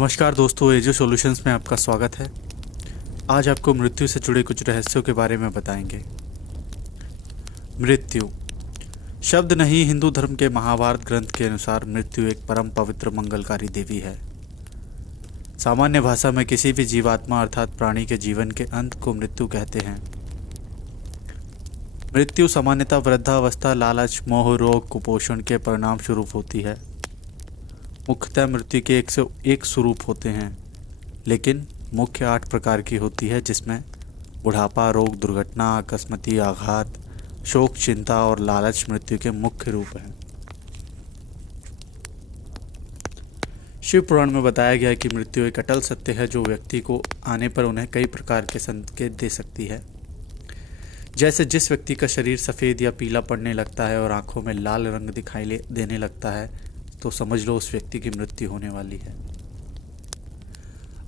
नमस्कार दोस्तों, azo solutions में आपका स्वागत है। आज आपको मृत्यु से जुड़े कुछ रहस्यों के बारे में बताएंगे। मृत्यु शब्द नहीं, हिंदू धर्म के महाभारत ग्रंथ के अनुसार मृत्यु एक परम पवित्र मंगलकारी देवी है। सामान्य भाषा में किसी भी जीवात्मा अर्थात प्राणी के जीवन के अंत को मृत्यु कहते हैं। मृत्यु सामान्यतः वृद्धावस्था, लालच, मोह, रोग, कुपोषण के परिणाम स्वरूप होती है। मुख्यतः मृत्यु के 101 स्वरूप होते हैं, लेकिन मुख्य 8 प्रकार की होती है, जिसमें बुढ़ापा, रोग, दुर्घटना, अकस्माती आघात, शोक, चिंता और लालच मृत्यु के मुख्य रूप हैं। शिव पुराण में बताया गया है कि मृत्यु एक अटल सत्य है जो व्यक्ति को आने पर उन्हें कई प्रकार के संकेत दे सकती है। जैसे जिस व्यक्ति का शरीर सफ़ेद या पीला पड़ने लगता है और आंखों में लाल रंग दिखाई देने लगता है, तो समझ लो उस व्यक्ति की मृत्यु होने वाली है।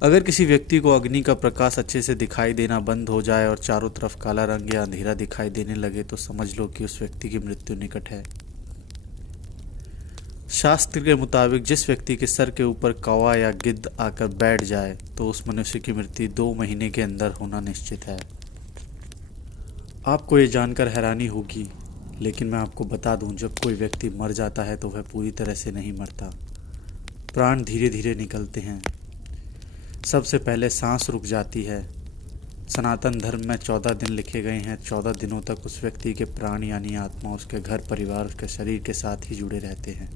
अगर किसी व्यक्ति को अग्नि का प्रकाश अच्छे से दिखाई देना बंद हो जाए और चारों तरफ काला रंग या अंधेरा दिखाई देने लगे, तो समझ लो कि उस व्यक्ति की मृत्यु निकट है। शास्त्र के मुताबिक जिस व्यक्ति के सर के ऊपर कौवा या गिद्ध आकर बैठ जाए, तो उस मनुष्य की मृत्यु 2 महीने के अंदर होना निश्चित है। आपको ये जानकर हैरानी होगी, लेकिन मैं आपको बता दूं, जब कोई व्यक्ति मर जाता है तो वह पूरी तरह से नहीं मरता। प्राण धीरे धीरे निकलते हैं। सबसे पहले सांस रुक जाती है। सनातन धर्म में 14 दिन लिखे गए हैं। 14 दिनों तक उस व्यक्ति के प्राण यानी आत्मा उसके घर परिवार, उसके शरीर के साथ ही जुड़े रहते हैं।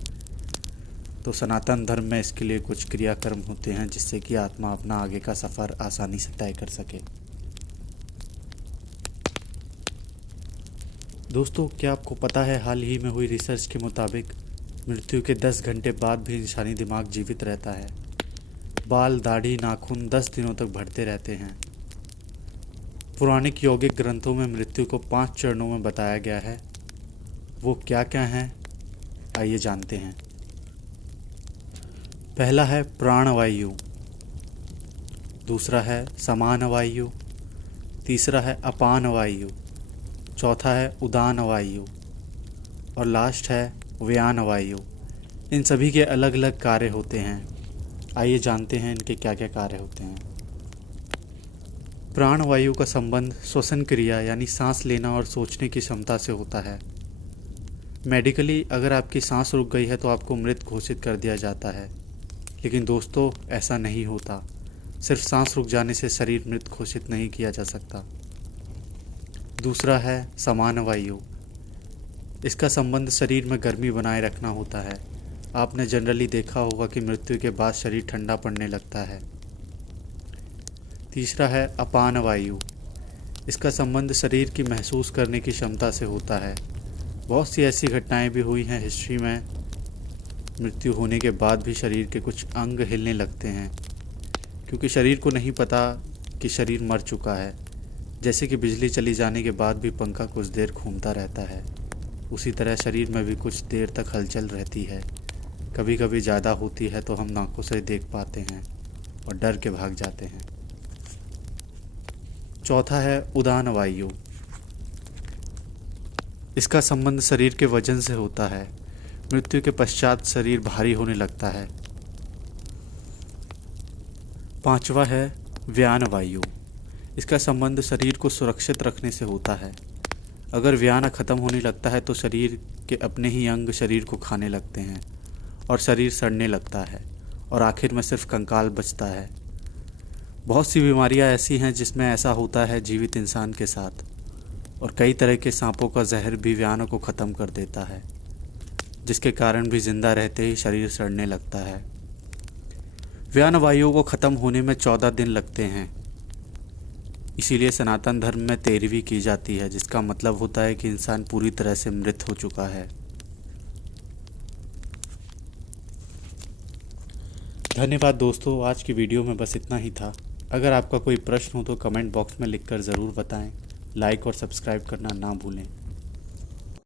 तो सनातन धर्म में इसके लिए कुछ क्रियाकर्म होते हैं, जिससे कि आत्मा अपना आगे का सफ़र आसानी से तय कर सके। दोस्तों, क्या आपको पता है, हाल ही में हुई रिसर्च के मुताबिक मृत्यु के 10 घंटे बाद भी इंसानी दिमाग जीवित रहता है। बाल, दाढ़ी, नाखून 10 दिनों तक बढ़ते रहते हैं। पौराणिक यौगिक ग्रंथों में मृत्यु को 5 चरणों में बताया गया है। वो क्या क्या हैं, आइए जानते हैं। पहला है प्राणवायु, दूसरा है समान वायु, तीसरा है अपान वायु, चौथा है उदान वायु और लास्ट है व्यान वायु। इन सभी के अलग अलग कार्य होते हैं। आइए जानते हैं इनके क्या क्या कार्य होते हैं। प्राण वायु का संबंध श्वसन क्रिया यानी सांस लेना और सोचने की क्षमता से होता है। मेडिकली अगर आपकी सांस रुक गई है तो आपको मृत घोषित कर दिया जाता है, लेकिन दोस्तों ऐसा नहीं होता। सिर्फ सांस रुक जाने से शरीर मृत घोषित नहीं किया जा सकता। दूसरा है समान वायु। इसका संबंध शरीर में गर्मी बनाए रखना होता है। आपने जनरली देखा होगा कि मृत्यु के बाद शरीर ठंडा पड़ने लगता है। तीसरा है अपान वायु। इसका संबंध शरीर की महसूस करने की क्षमता से होता है। बहुत सी ऐसी घटनाएं भी हुई हैं हिस्ट्री में, मृत्यु होने के बाद भी शरीर के कुछ अंग हिलने लगते हैं, क्योंकि शरीर को नहीं पता कि शरीर मर चुका है। जैसे कि बिजली चली जाने के बाद भी पंखा कुछ देर घूमता रहता है, उसी तरह शरीर में भी कुछ देर तक हलचल रहती है। कभी कभी ज़्यादा होती है तो हम आंखों से देख पाते हैं और डर के भाग जाते हैं। चौथा है उदान वायु। इसका संबंध शरीर के वजन से होता है। मृत्यु के पश्चात शरीर भारी होने लगता है। पांचवा है व्यान वायु। इसका संबंध शरीर को सुरक्षित रखने से होता है। अगर व्यान खत्म होने लगता है तो शरीर के अपने ही अंग शरीर को खाने लगते हैं और शरीर सड़ने लगता है और आखिर में सिर्फ कंकाल बचता है। बहुत सी बीमारियां ऐसी हैं जिसमें ऐसा होता है जीवित इंसान के साथ, और कई तरह के सांपों का जहर भी व्यान को ख़त्म कर देता है, जिसके कारण भी जिंदा रहते ही शरीर सड़ने लगता है। व्यान वायु को ख़त्म होने में 14 दिन लगते हैं। इसीलिए सनातन धर्म में 13वीं की जाती है, जिसका मतलब होता है कि इंसान पूरी तरह से मृत हो चुका है। धन्यवाद दोस्तों, आज की वीडियो में बस इतना ही था। अगर आपका कोई प्रश्न हो तो कमेंट बॉक्स में लिखकर ज़रूर बताएं। लाइक और सब्सक्राइब करना ना भूलें।